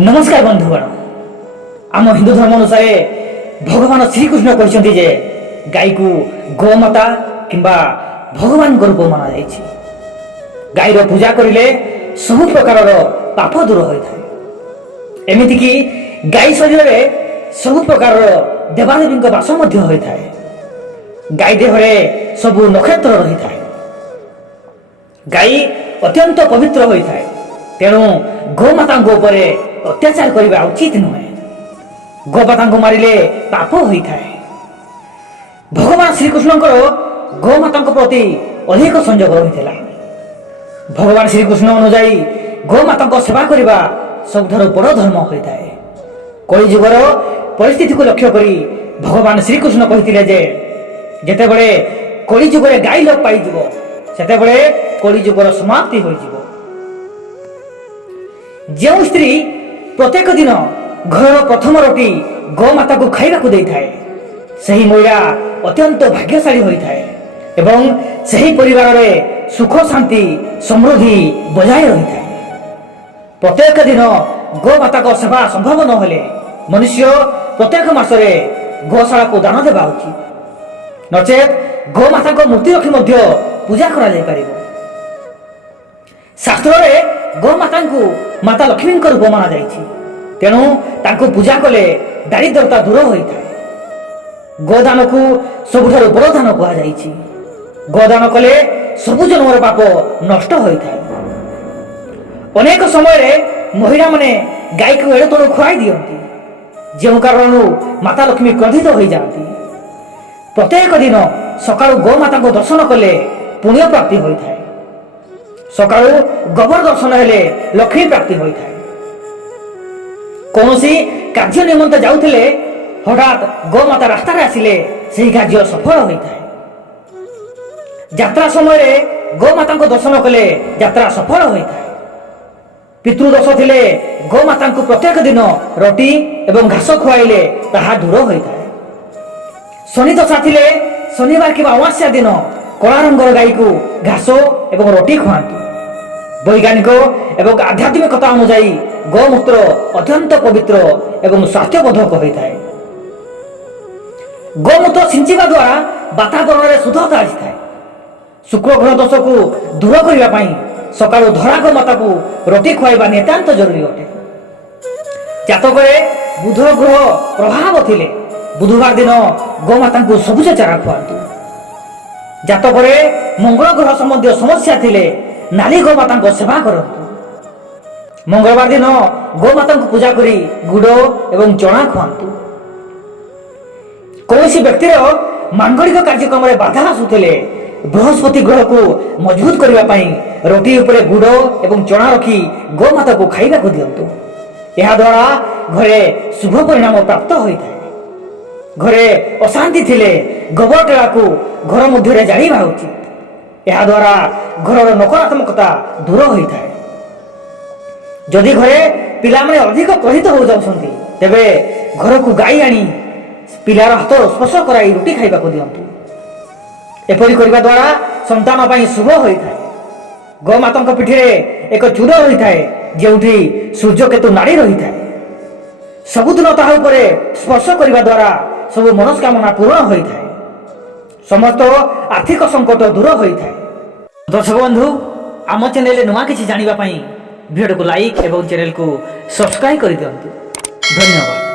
नमस्कार बंधुगण आम हिंदू धर्म अनुसार भगवान श्रीकृष्ण कहते जे गाई को गोमाता किंबा भगवान रूप माना जाइछि। गाईर पूजा करिले सब प्रकार पाप दूर होता है। एमिति कि गाई शरीर में सब प्रकार देवादेवी बास होता है। गाई देहरे सब नक्षत्र रही है। गाई अत्यंत पवित्र होता है। तेणु गोमाता अत्याचार करने उचित नुहे। गोमाता मारिले पाप होता है। भगवान श्रीकृष्ण गोमाता प्रति अधिक संजोग रही। भगवान श्रीकृष्ण अनुजाई गोमाता सेवा करने सबुठार बड़ धर्म होता है। कलिजुगर परिस्थिति को लक्ष्य करी भगवान श्रीकृष्ण कहते जे जेतेबेले कलिजुगर गाई लोप पाई सेतेबेले कलिजुगर समाप्ति हो। जो स्त्री प्रत्येक दिन घर प्रथम रोटी गोमाता को खाइबा को देता है सही महिला अत्यंत भाग्यशाली होता है एवं सही परिवार में सुख शांति समृद्धि बजाय रही है। प्रत्येक दिन गोमाता को सेवा संभव न होले मनुष्य प्रत्येक मासरे गोशाला को दान देवा उचित। नचेत गोमाता को मूर्ति रखी मध्य पूजा करा जाय परिबो। शास्त्र में गोमाता को माता लक्ष्मी रूप माना जाइछि। तेणु तांको पूजा कले दारिद्रता दूर होता है। गोदान को सबुठार बड़ दान कहा जाइछि। गोदान कले सबु जन्मर पाप नष्ट होता है। अनेक समय महिला माने गाई को एड़ तल खुआई दियंती जो कारण माता लक्ष्मी क्रोधित हो जाती। प्रत्येक दिन सकाळु गोमाता को दर्शन कले पुण्य प्राप्ति होता है। सकाळु गोबर दर्शन हेले लक्ष्मी प्राप्ति होता है। कौनसी कार्य निमंत जाउथिले हठात गोमाता रास्ता रे आसिले सही कार्य सफल होता है। यात्रा समय गोमाता को दर्शन कले यात्रा सफल होता है। पितृदोष थिले गोमाता को प्रत्येक दिन रोटी एवं घास खुआइले ताहा दूर होता है। शनि दशा थिले शनिवार कि अमावास्या दिन कला रंगर गाई को घास एवं रोटी खुआती। वैज्ञानिक एवं आध्यात्मिकता अनुजाई गोमूत्र अत्यंत पवित्र एवं स्वास्थ्यबोधक होता है। गोमूत्र सिंचिबा द्वारा वातावरण में शुद्धता आए। शुक्र ग्रह दोष को दूर करने सकाळु धरा गोमाता को रोटी खुआइबा नितांत जरूरी अटे। जातक बुध ग्रह प्रभाव थिले बुधवार दिन गोमाता को सबुज चारा खुआतु। जातक मंगल ग्रह संबंधी समस्या थिले नाली गोमाता को सेवा करतु। मंगलवार दिन गोमाता को पूजा करी गुड़ एवं चना खुआतु। कौन व्यक्तिर मांगलिक कार्यक्रम में बाधा आसुले बृहस्पति ग्रह को मजबूत करने रोटी उपरे गुड़ एवं चना रखी गोमाता को खाइबा को दियंतु। यह द्वारा घरे शुभ परिणाम प्राप्त होता है। घरे अशांति थिले गोबर टेला को घर मध्य जाना उचित। यह द्वारा घर नकारात्मकता दूर होता है। जदि घरे पिला माने अधिक क्रोधित हो जाउछंती तेबे घर को गाई आनी पिलार हाथ स्पर्श कराई रोटी खाइबा को दियंतु। एपरि करबा द्वारा संतान पई शुभ होता है। गोमाता पीठी एक चूड़ होता है जेउठी सूर्य केतु नाड़ी रही है। सबुदिन ताहा उपरे स्पर्श करबा द्वारा सब मनस्कामना पूर्ण होता है। समस्त आर्थिक संकट दूर होता है। दर्शक बंधु आम चैनल नुआ किसी जानिबा पई वीडियो को लाइक एवं चैनल को सब्सक्राइब कर दियंतु। धन्यवाद।